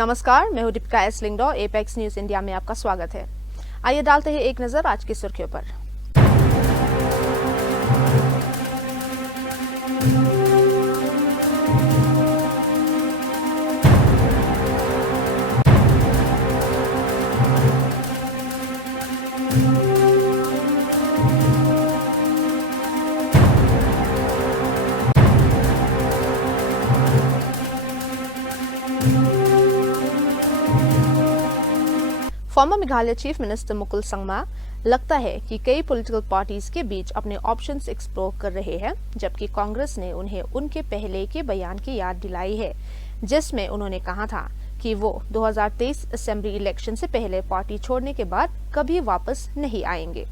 नमस्कार, मैं हूं Deepika S Lyngdoh. Apex news India में आपका स्वागत है। आइए डालते हैं एक नजर आज की सुर्खियों पर। Farmer Meghalaya chief minister Mukul Sangma लगता है कि कई पॉलिटिकल पार्टीज के बीच अपने ऑप्शंस एक्सप्लोर कर रहे हैं, जबकि कांग्रेस ने उन्हें उनके पहले के बयान की याद दिलाई है, जिसमें उन्होंने कहा था कि वो 2023 असेंबली इलेक्शन से पहले पार्टी छोड़ने के बाद कभी वापस नहीं आएंगे।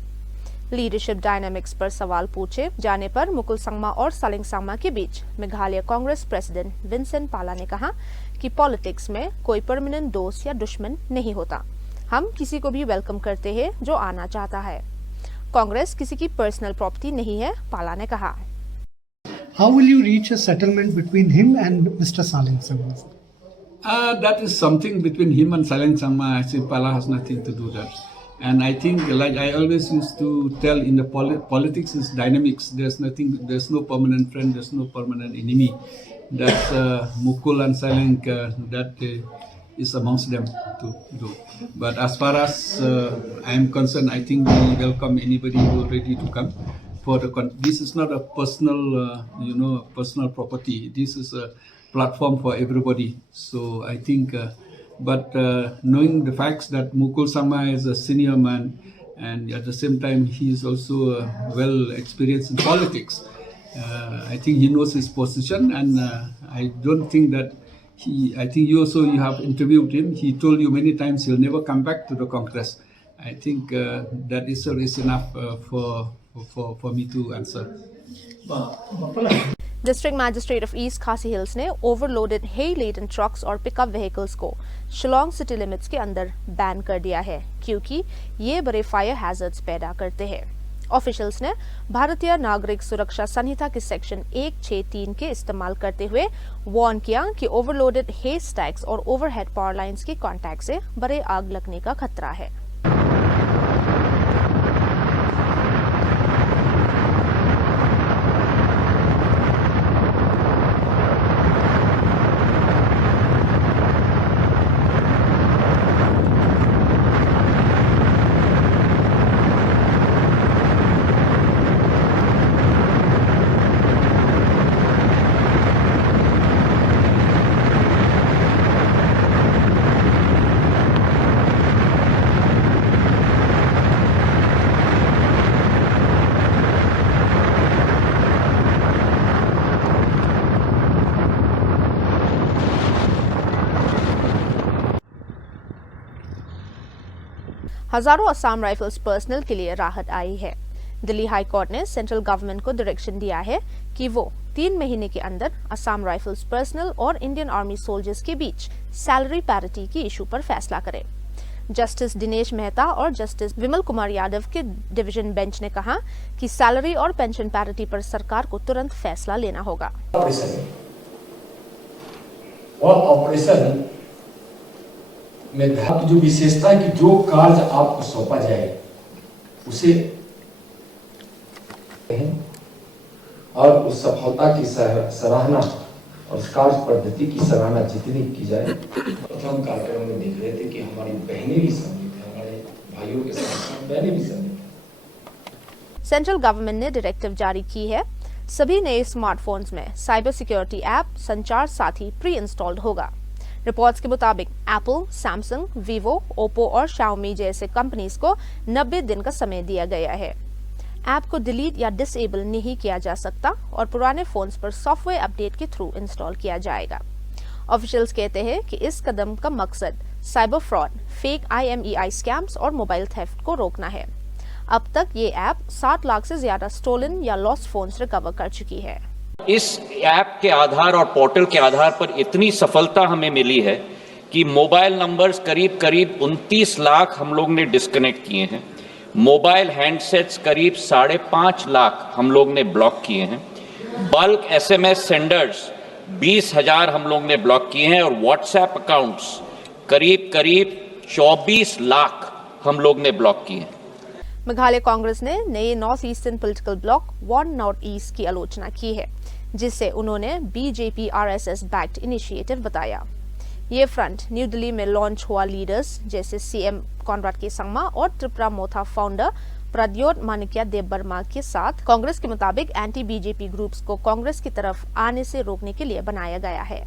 लीडरशिप डायनामिक्स पर सवाल पूछे जाने पर मुकुल संगमा और सालिंग संगमा के बीच मेघालय कांग्रेस प्रेसिडेंट विंसेंट पाला ने कहा कि पॉलिटिक्स में कोई परमानेंट दोस्त या दुश्मन नहीं होता। हम किसी को भी वेलकम करते हैं जो आना चाहता है। कांग्रेस किसी की पर्सनल प्रॉपर्टी नहीं है, पाला ने कहा। How will you reach a settlement between him and Mr. Saling Sangma? That is something between him and Saling Sangma. I think Pala has nothing to do that. And I think, like I always used to tell, in the politics is dynamics. There's no permanent friend, there's no permanent enemy. That's Mukul and Saling, that is amongst them to do. But as far as I am concerned, I think we welcome anybody who is ready to come. This is not a personal, personal property. This is a platform for everybody. So I think, knowing the facts that Mukul Sangma is a senior man, and at the same time he is also well experienced in politics. I think he knows his position, and I don't think that I think you have interviewed him. He told you many times he'll never come back to the Congress. I think that is enough for me to answer. District magistrate of east खासी hills ने overloaded हे laden trucks और pickup vehicles को Shillong city limits के अंदर ban कर दिया है, क्योंकि ये बड़े फायर हैजर्ड्स पैदा करते हैं। ऑफिशियल्स ने भारतीय नागरिक सुरक्षा संहिता के सेक्शन 163 के इस्तेमाल करते हुए वार्न किया कि ओवरलोडेड हे स्टैक्स और ओवरहेड पावर लाइंस के कांटेक्ट से बड़े आग लगने का खतरा है। हजारों असम राइफल्स पर्सनल के लिए राहत आई है। दिल्ली हाई कोर्ट ने सेंट्रल गवर्नमेंट को डायरेक्शन दिया है कि वो 3 महीने के अंदर असम राइफल्स पर्सनल और इंडियन आर्मी सोल्जर्स के बीच सैलरी पैरिटी की इशू पर फैसला करे। जस्टिस दिनेश मेहता और जस्टिस विमल कुमार यादव के डिवीजन बेंच ने कहा कि सैलरी और पेंशन पैरिटी पर सरकार को तुरंत फैसला लेना होगा। ऑपरेशन में जो विशेषता की जो कार्य आपको सौंपा जाए उसे और उस सफलता की सराहना और उस कार्य पद्धति की सराहना जितनी की जाए। प्रथम कार्यक्रम में देख रहे थे कि हमारी बहनें भी सम्मिलित हैं, हमारे भाइयों के साथ बहनें भी सम्मिलित हैं। सेंट्रल गवर्नमेंट ने डायरेक्टिव जारी की है, सभी नए स्मार्टफोन्स में साइबर सिक्योरिटी ऐप संचार साथी प्री इंस्टॉल्ड होगा। रिपोर्ट्स के मुताबिक एप्पल, सैमसंग, वीवो, ओप्पो और शाओमी जैसे कंपनीज को 90 दिन का समय दिया गया है। ऐप को डिलीट या डिसेबल नहीं किया जा सकता और पुराने फोन्स पर सॉफ्टवेयर अपडेट के थ्रू इंस्टॉल किया जाएगा। ऑफिशियल्स कहते हैं कि इस कदम का मकसद cyber fraud, fake IMEI scams और मोबाइल थेफ्ट को रोकना है। अब तक ये ऐप 7 लाख से ज्यादा स्टोलन या लॉस्ट फोन्स रिकवर कर चुकी है। इस ऐप के आधार और पोर्टल के आधार पर इतनी सफलता हमें मिली है कि मोबाइल नंबर्स करीब 29 लाख हम लोग ने डिस्कनेक्ट किए हैं। मोबाइल हैंडसेट्स करीब 5.5 लाख हम लोग ने ब्लॉक किए हैं। बल्क SMS सेंडर्स 20,000 हम लोग ने ब्लॉक किए हैं और व्हाट्सएप अकाउंट्स करीब करीब 24 लाख हम लोग ने ब्लॉक किए हैं। मेघालय कांग्रेस ने नए north eastern political block one north east की आलोचना की है, जिसे उन्होंने बीजेपी आरएसएस बैक्ड इनिशिएटिव बताया। ये फ्रंट न्यू दिल्ली में लॉन्च हुआ लीडर्स जैसे सीएम कॉनराड के संगमा और त्रिपुरा मोथा फाउंडर प्रद्योत माणिक्य देबबर्मा के साथ कांग्रेस के मुताबिक एंटी बीजेपी ग्रुप्स को कांग्रेस की तरफ आने से रोकने के लिए बनाया गया है।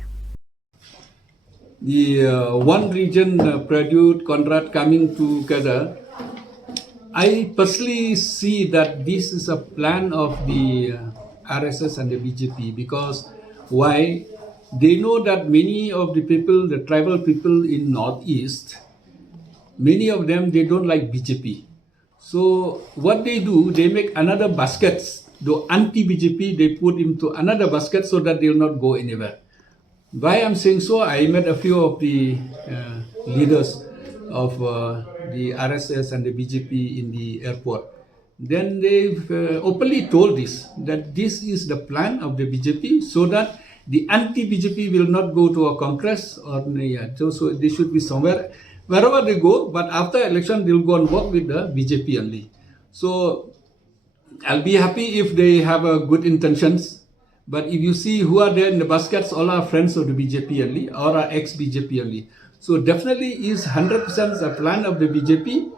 The one region, Pradyut, Conrad coming together, I personally see that this is a plan of the RSS and the BJP, because why? They know that many of the people, the tribal people in Northeast, many of them, they don't like BJP. So what they do, they make another baskets, the anti-BJP, they put into another basket so that they will not go anywhere. Why I'm saying so, I met a few of the leaders of the RSS and the BJP in the airport. Then they've openly told this, that this is the plan of the BJP so that the anti-BJP will not go to a Congress or so they should be somewhere, wherever they go, but after election they'll go and work with the BJP only. So I'll be happy if they have good intentions. But if you see who are there in the baskets, all are friends of the BJP only or are ex-BJP only. So definitely is 100% a plan of the BJP.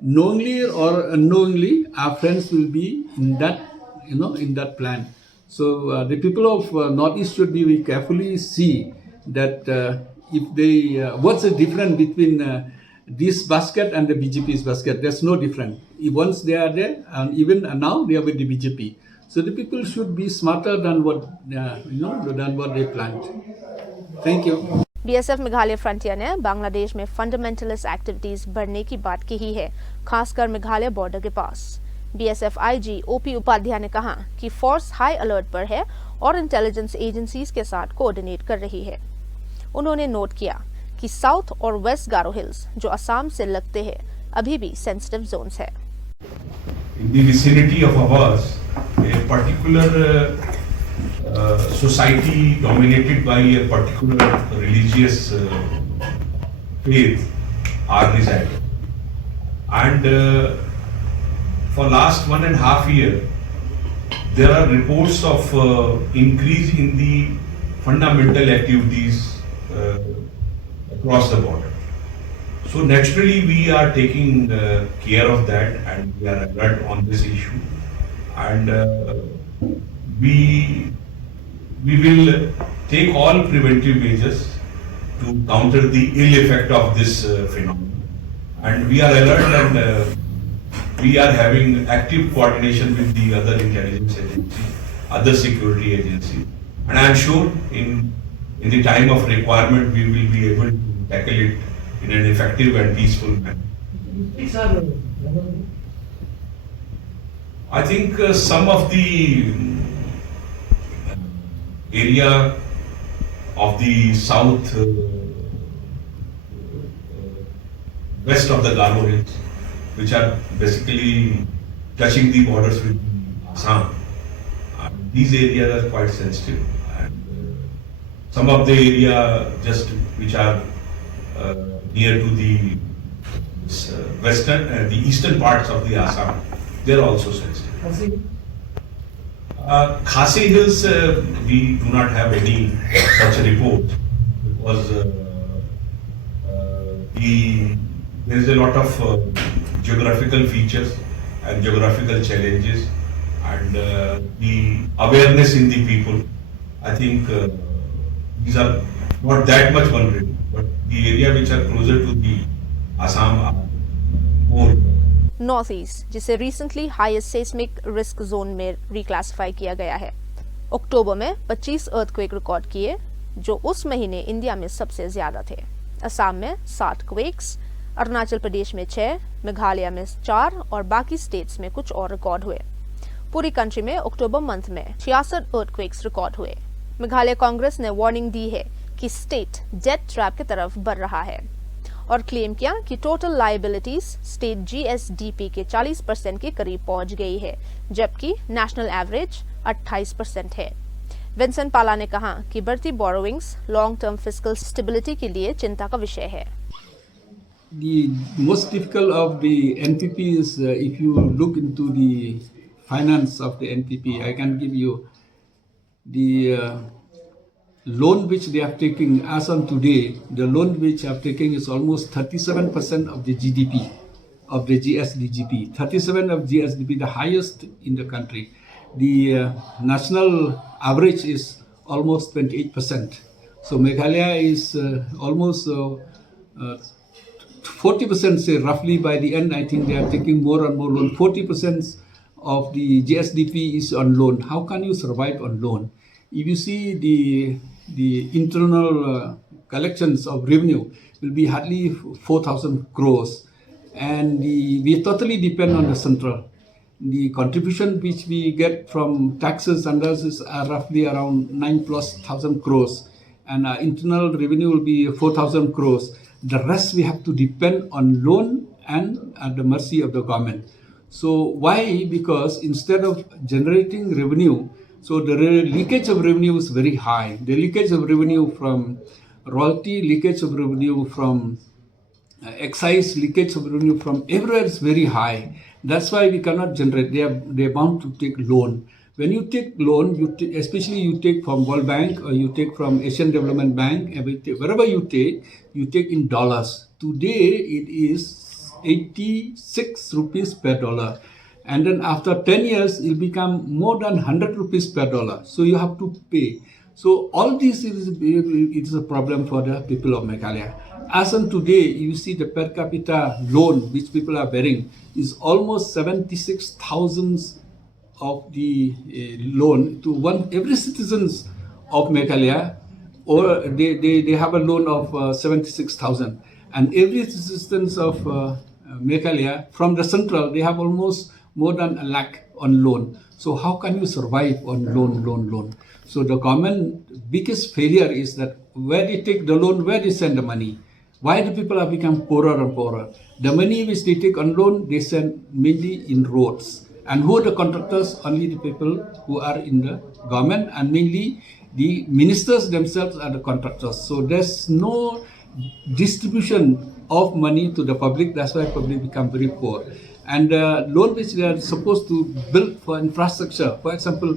Knowingly or unknowingly, our friends will be in that, in that plan. So the people of Northeast should be very carefully see that if they, what's the difference between this basket and the BJP's basket? There's no difference. Once they are there, and even now they are with the BJP. So the people should be smarter than what than what they planned. Thank you. BSF Meghalaya frontier ने बांग्लादेश में fundamentalist activities बढ़ने की बात कही है, खासकर Meghalaya border के पास। BSF IG OP Upadhyay ने कहा कि फोर्स हाई अलर्ट पर है और इंटेलिजेंस एजेंसीज के साथ कोऑर्डिनेट कर रही है। उन्होंने नोट किया कि साउथ और वेस्ट गारो हिल्स, जो असम से लगते हैं, अभी भी सेंसिटिव जोन्स है। In the vicinity of ours, a particular society dominated by a particular religious faith are residing, and for last 1.5 years, there are reports of increase in the fundamental activities across the border. So naturally, we are taking care of that, and we are alert on this issue, and we will take all preventive measures to counter the ill effect of this phenomenon. And we are alert, and we are having active coordination with the other intelligence agencies, other security agencies, and I am sure in the time of requirement we will be able to tackle it in an effective and peaceful manner. I think some of the area of the south west of the Garo Hills, which are basically touching the borders with Assam, these areas are quite sensitive, and some of the area just which are near to the western and the eastern parts of the Assam, they are also sensitive. Khasi Hills, we do not have any such report, because there is a lot of geographical features and geographical challenges, and the awareness in the people. I think these are not that much vulnerable, but the area which are closer to the Assam are more. North East, जिसे recently highest seismic risk zone में reclassify किया गया है। अक्टूबर में 25 earthquake record किए, जो उस महीने इंडिया में सबसे ज्यादा थे। असम में 7 क्वेक्स, अरुणाचल प्रदेश में 6, मेघालय में 4 और बाकी स्टेट्स में कुछ और रिकॉर्ड हुए। पूरी कंट्री में अक्टूबर मंथ में 66 अर्थक्वेक्स रिकॉर्ड हुए। मेघालय कांग्रेस ने वार्निंग दी है कि स्टेट डेट ट्रैप की तरफ बढ़ रहा है और क्लेम किया कि टोटल लायबिलिटीज स्टेट जीएसडीपी के 40% के करीब पहुंच गई है, जबकि नेशनल एवरेज 28% है। विंसेंट पाला ने कहा कि बढ़ती borrowings long term fiscal stability के लिए चिंता का विषय है। the most difficult of the NPP is if you look into the finance of the NPP, I can give you the loan which they are taking as on today. The loan which they are taking is almost 37% of the GDP, of the GSDP. 37% of GSDP, the highest in the country. The national average is almost 28%. So Meghalaya is almost 40%, say roughly by the end, I think they are taking more and more loan. 40% of the GSDP is on loan. How can you survive on loan? If you see the internal collections of revenue will be hardly 4,000 crores, and we totally depend on the central. The contribution which we get from taxes and others are roughly around 9,000+ crores, and our internal revenue will be 4,000 crores. The rest we have to depend on loan and at the mercy of the government. So why? Because instead of generating revenue, so the leakage of revenue is very high. The leakage of revenue from royalty, leakage of revenue from excise, leakage of revenue from everywhere is very high. That's why we cannot generate. They are bound to take loan. When you take loan, especially you take from World Bank or you take from Asian Development Bank, wherever you take in dollars. Today it is 86 rupees per dollar. And then after 10 years, it will become more than 100 rupees per dollar. So you have to pay. So all this is a problem for the people of Meghalaya. As on today, you see the per capita loan which people are bearing is almost 76,000 of the loan to every citizens of Meghalaya, or they have a loan of 76,000, and every citizens of Meghalaya from the central, they have almost more than 1 lakh on loan. So how can you survive on loan? So the government biggest failure is that where they take the loan, where they send the money. Why the people have become poorer and poorer? The money which they take on loan, they send mainly in roads. And who are the contractors? Only the people who are in the government, and mainly the ministers themselves are the contractors. So there's no distribution of money to the public. That's why public become very poor. And the loan which they are supposed to build for infrastructure, for example,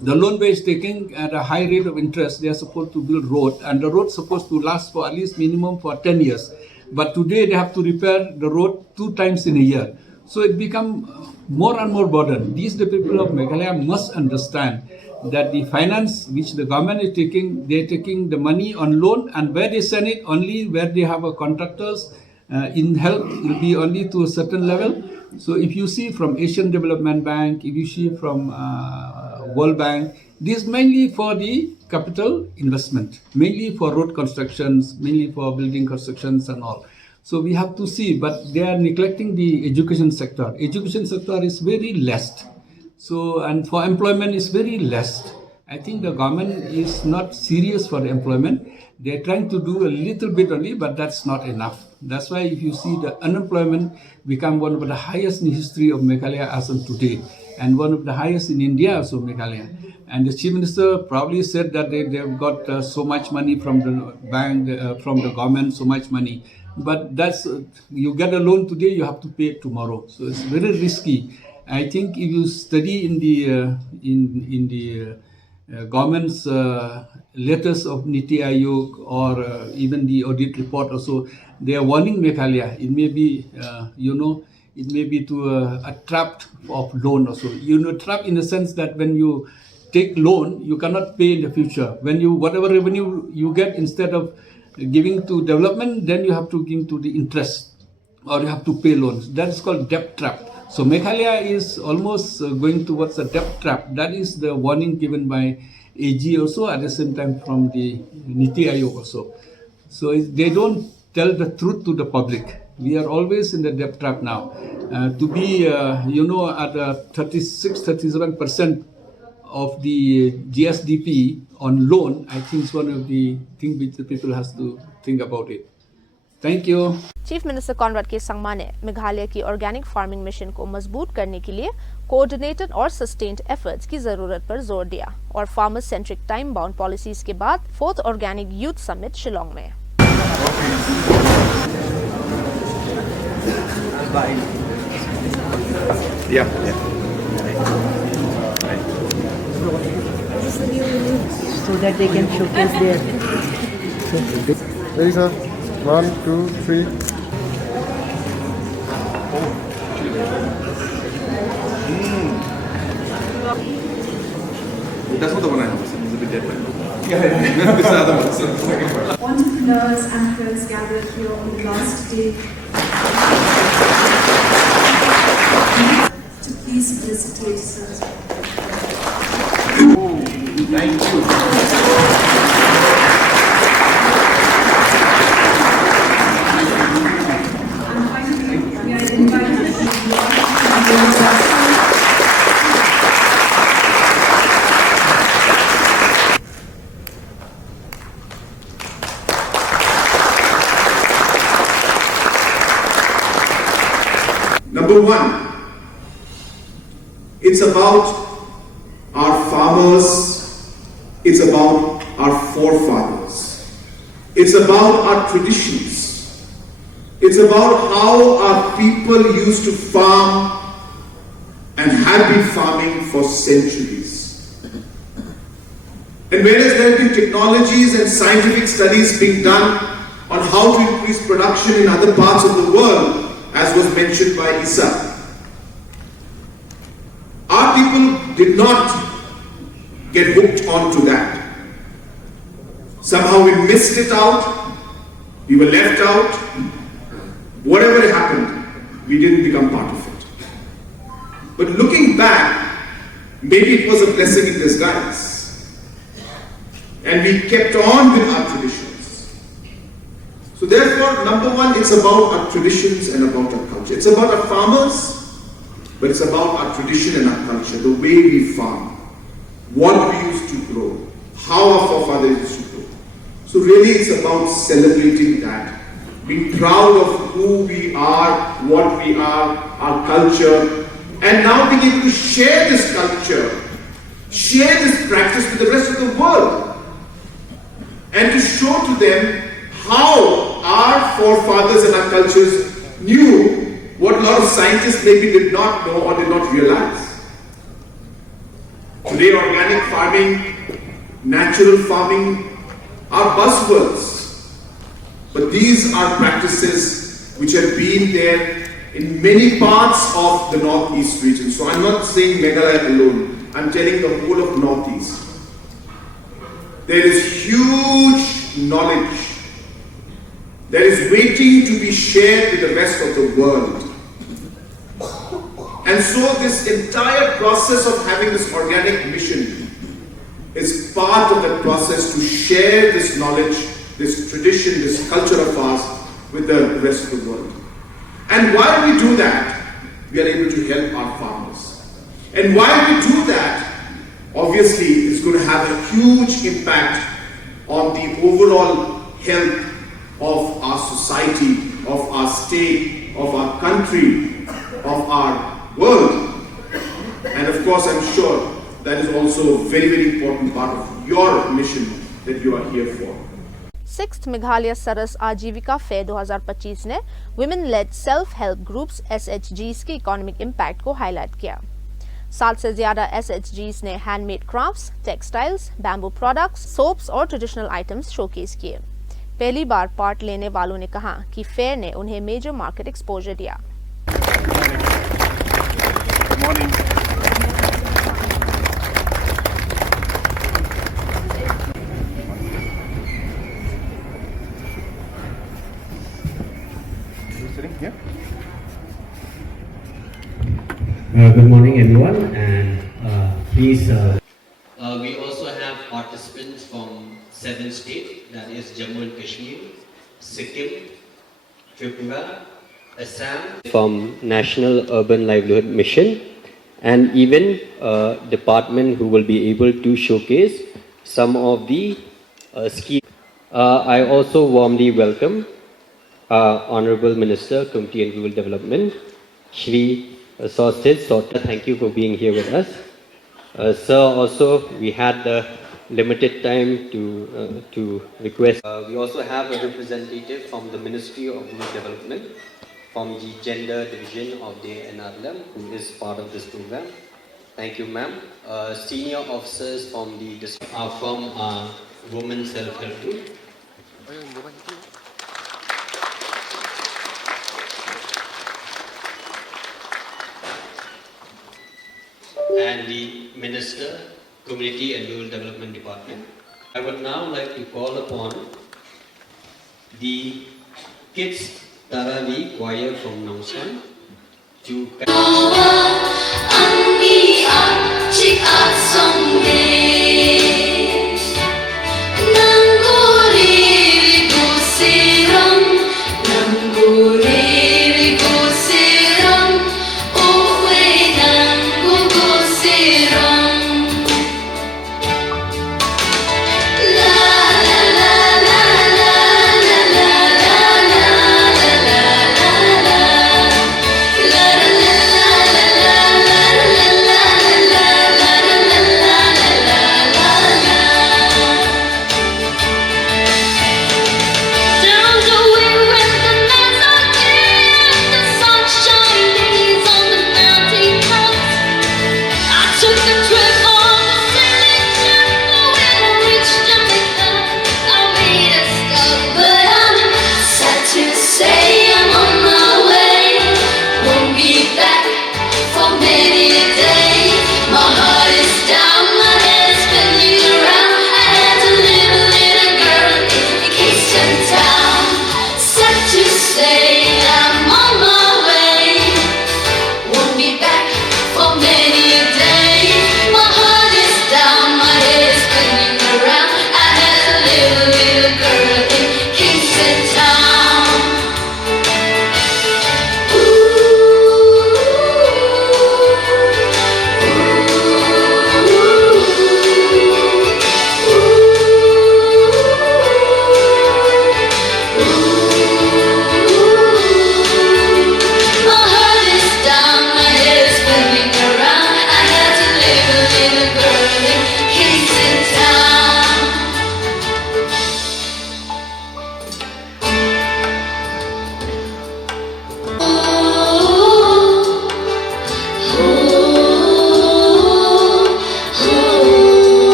the loan which taking at a high rate of interest, they are supposed to build road, and the road supposed to last for at least minimum for 10 years. But today they have to repair the road 2 times in a year. So it become more and more burden. These the people of Meghalaya must understand that the finance which the government is taking, they're taking the money on loan, and where they send it, only where they have a contractors in help will be only to a certain level. So if you see from Asian Development Bank, if you see from World Bank, this is mainly for the capital investment, mainly for road constructions, mainly for building constructions and all. So we have to see, but they are neglecting the education sector. Education sector is very less. So, and for employment is very less. I think the government is not serious for the employment. They're trying to do a little bit only, but that's not enough. That's why if you see the unemployment become one of the highest in history of Meghalaya as of today, and one of the highest in India also, Meghalaya. And the Chief Minister probably said that they've got so much money from the bank, from the government, so much money. But that's, you get a loan today, you have to pay it tomorrow. So it's very risky. I think if you study in the government's letters of Niti Aayog or even the audit report also, they are warning Meghalaya. It may be, it may be to a trap of loan also. Trap in the sense that when you take loan, you cannot pay in the future. When you, whatever revenue you get, instead of giving to development, then you have to give to the interest, or you have to pay loans. That is called debt trap. So Meghalaya is almost going towards a debt trap. That is the warning given by AG also, at the same time from the Niti Aayog also. So they don't tell the truth to the public. We are always in the debt trap now. To be, at 36-37% of the GSDP on loan, I think is one of the things which the people has to think about it. Thank you. Chief minister Conrad के संगमा ने मेघालय की organic farming mission को मजबूत करने के लिए coordinated और sustained efforts की जरूरत पर जोर दिया और farmer centric time bound policies के बाद 4th organic youth summit Shillong में So that they can showcase their. Ready, sir? 1, 2, 3. That's not the one I have. It's a bit dead right now. Yeah, this is the other one. This is the second part. Entrepreneurs and friends gathered here on the last day to please felicitate sir. Thank you. And finally, we are invited to Number one, it's about our farmers, it's about our forefathers, it's about our traditions, it's about how our people used to farm and have been farming for centuries. And whereas there have been technologies and scientific studies being done on how to increase production in other parts of the world, as was mentioned by Isa, our people did not get hooked onto that. Somehow we missed it out, we were left out. Whatever happened, we didn't become part of it. But looking back, maybe it was a blessing in disguise. And we kept on with our traditions. So therefore, number one, it's about our traditions and about our culture. It's about our farmers, but it's about our tradition and our culture, the way we farm, what we used to grow, how our forefathers used to grow. So really it's about celebrating that, being proud of who we are, what we are, our culture, and now being able to share this culture, share this practice with the rest of the world, and to show to them how our forefathers and our cultures knew what a lot of scientists maybe did not know or did not realize. Today, organic farming, natural farming are buzzwords, but these are practices which have been there in many parts of the Northeast region. So I'm not saying Meghalaya alone, I'm telling the whole of Northeast. There is huge knowledge that is waiting to be shared with the rest of the world. And so this entire process of having this organic mission is part of that process to share this knowledge, this tradition, this culture of ours with the rest of the world. And while we do that, we are able to help our farmers. And while we do that, obviously it's going to have a huge impact on the overall health of our society, of our state, of our country, of our world. And of course, I'm sure that is also a very, very important part of your mission that you are here for. 6th Meghalaya सरस आजीविका fair 2025 ने women lead self help groups SHGs के economic impact को highlight किया। 7 से ज्यादा SHGs ने handmade crafts, textiles, bamboo products, soaps और traditional items showcase किए। पहली बार पार्ट लेने वालों ने कहा कि फेयर ने उन्हें मेजर मार्केट एक्सपोजर दिया। Good morning, everyone, and please. We also have participants from 7 states, that is Jammu and Kashmir, Sikkim, Tripura, Assam, from National Urban Livelihood Mission, and even department who will be able to showcase some of the schemes. I also warmly welcome Honorable Minister, Community and Rural Development, Shri Sosted Sota. Thank you for being here with us. Sir, also we had the limited time to request. We also have a representative from the Ministry of Rural Development, from the Gender Division of the NRLM, who is part of this program. Thank you, ma'am. Senior officers from the district are from Women's Self-Help Group. And the Minister, Community and Rural Development Department. I would now like to call upon the Kids Taravi Choir from Nongsan to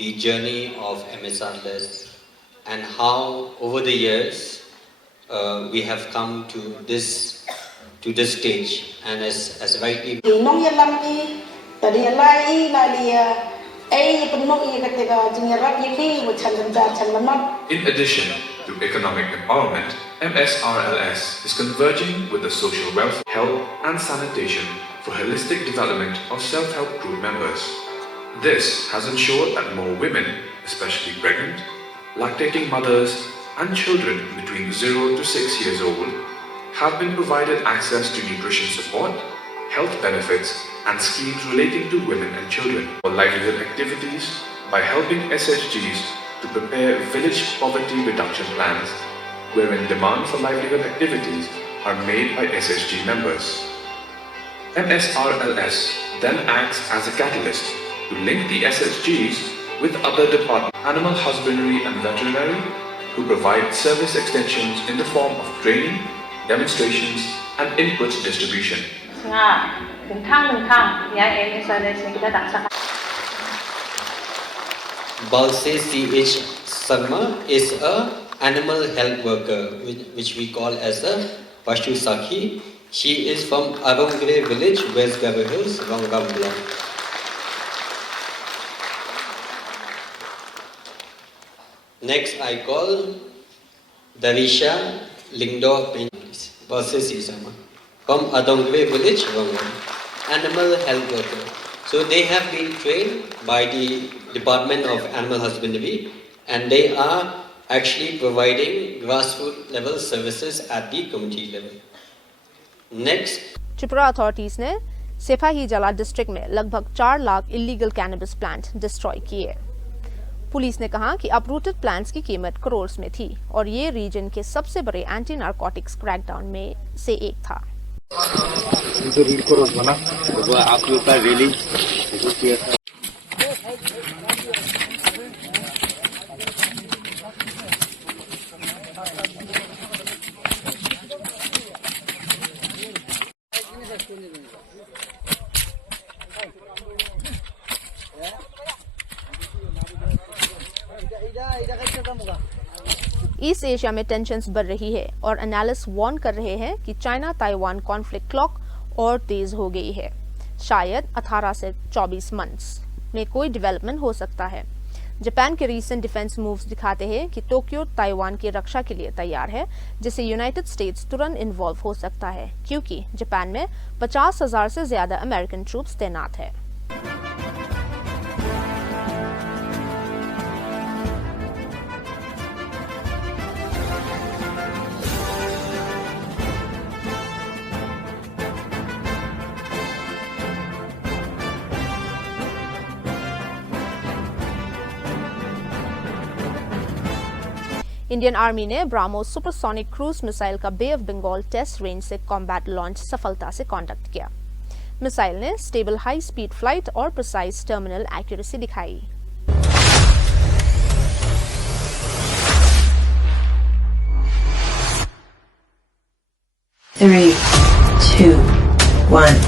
the journey of MSRLS and how over the years we have come to this stage, and as rightly in addition to economic empowerment, MSRLS is converging with the social welfare, health and sanitation for holistic development of self-help group members. This has ensured that more women especially pregnant, lactating mothers, and children between 0 to 6 years old, have been provided access to nutrition support, health benefits, and schemes relating to women and children for livelihood activities by helping SHGs to prepare village poverty reduction plans, wherein demand for livelihood activities are made by SHG members. MSRLS then acts as a catalyst to link the SHGs with other departments, animal husbandry and veterinary, who provide service extensions in the form of training, demonstrations, and input distribution. Balse C.H. Sarma is a animal health worker, which we call as a Pashu Sakhi. She is from Arongre village, West Gabba Hills, Rongam block. Next, I call Darisha Lingdo Balse C. Sarma from Adongre village, Rongam, animal health worker. So they have been trained by the Department of Animal Husbandry, and they are actually providing grassroots level services at the community level. Next, Tripura authorities ने सिपाही जला district में लगभग 4 lakh illegal cannabis plant destroy किए। Police ने कहा कि uprooted plants की कीमत करोड़ में थी और ये रीजन के सबसे बड़े एंटी नारकोटिक्स क्रैकडाउन में से एक था। ईस्ट एशिया में टेंशन्स बढ़ रही है और एनालिस्ट वार्न कर रहे हैं कि चाइना ताइवान कॉन्फ्लिक्ट क्लॉक और तेज हो गई है। शायद 18 से 24 मंथ्स में कोई डेवलपमेंट हो सकता है। जापान के रीसेंट डिफेंस मूव्स दिखाते हैं कि टोक्यो ताइवान की रक्षा के लिए तैयार है, जिससे यूनाइटेड स्टेट्स तुरंत इन्वॉल्व हो सकता है, क्योंकि जापान में 50,000 से ज्यादा अमेरिकन ट्रूप्स तैनात है। इंडियन आर्मी ने ब्राह्मोस सुपरसोनिक क्रूज मिसाइल का बे ऑफ बंगाल टेस्ट रेंज से कॉम्बैट लॉन्च सफलता से कंडक्ट किया। मिसाइल ने स्टेबल हाई स्पीड फ्लाइट और प्रिसाइज टर्मिनल एक्यूरेसी दिखाई। Three, two, one.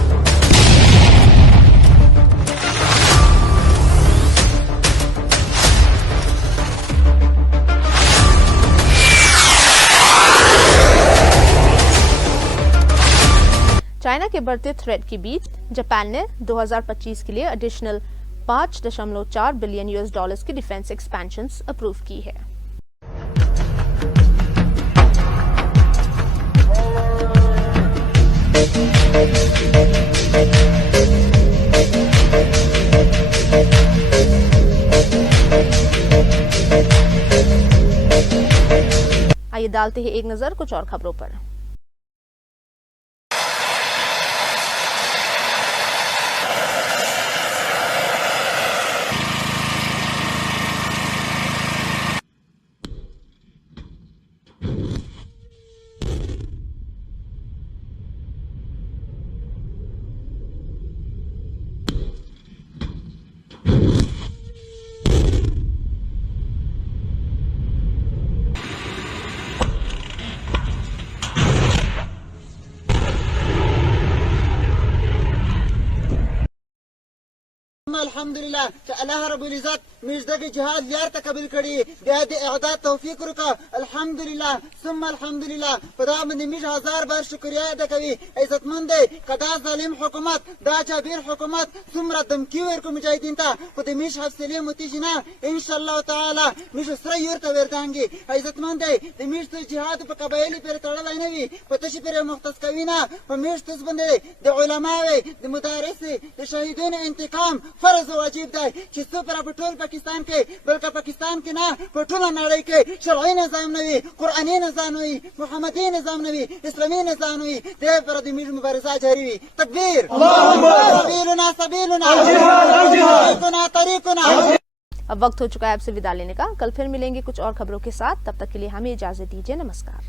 चाइना के बढ़ते थ्रेट के बीच जापान ने 2025 के लिए एडिशनल 5.4 बिलियन US डॉलर्स की डिफेंस एक्सपेंशंस अप्रूव की है। आइए डालते हैं एक नजर कुछ और खबरों पर। अल्हम्दुलिल्लाह कि अल्लाह रब्बुल इज्जत मिर्ज़ा जिहाद यार तकबील करी बेहद इआदात तौफीक रुका अल्हम्दुलिल्लाह सुम्मा अल्हम्दुलिल्लाह खुदा में मिश हजार बार शुक्रिया अदा करी इज्जतमंद कदा जालिम हुकूमत दा जाबिर हुकूमत सुमरा धमकी वर को मुजाहिदीन ता खुद मिश हसले मुतिजना इंशाअल्लाह ताला मिश सयूर तवरदांगी इज्जतमंद द मिश जिहाद पे कबायली पर तड़ला नवी पतशी पर मुख्तस कविना मिश तस बंदे द उलमा द मुदारिस द शहीदों इंतकाम फर्ज वाजिब है कि सुपर टोल पे पाकिस्तान के बल्कि पाकिस्तान के ना पठुला नाड़े के शरई निजाम नवी कुरानी निजाम नवी मुहम्मदी निजाम नवी इस्लामी निजाम नवी दे पर दिमिज मुबारसा जारी हुई तकबीर सबीलुना सबीलुना तरीकुना तरीकुना। अब वक्त हो चुका है आपसे विदा लेने का। कल फिर मिलेंगे कुछ और खबरों के साथ, तब तक के लिए हमें इजाजत दीजिए। नमस्कार।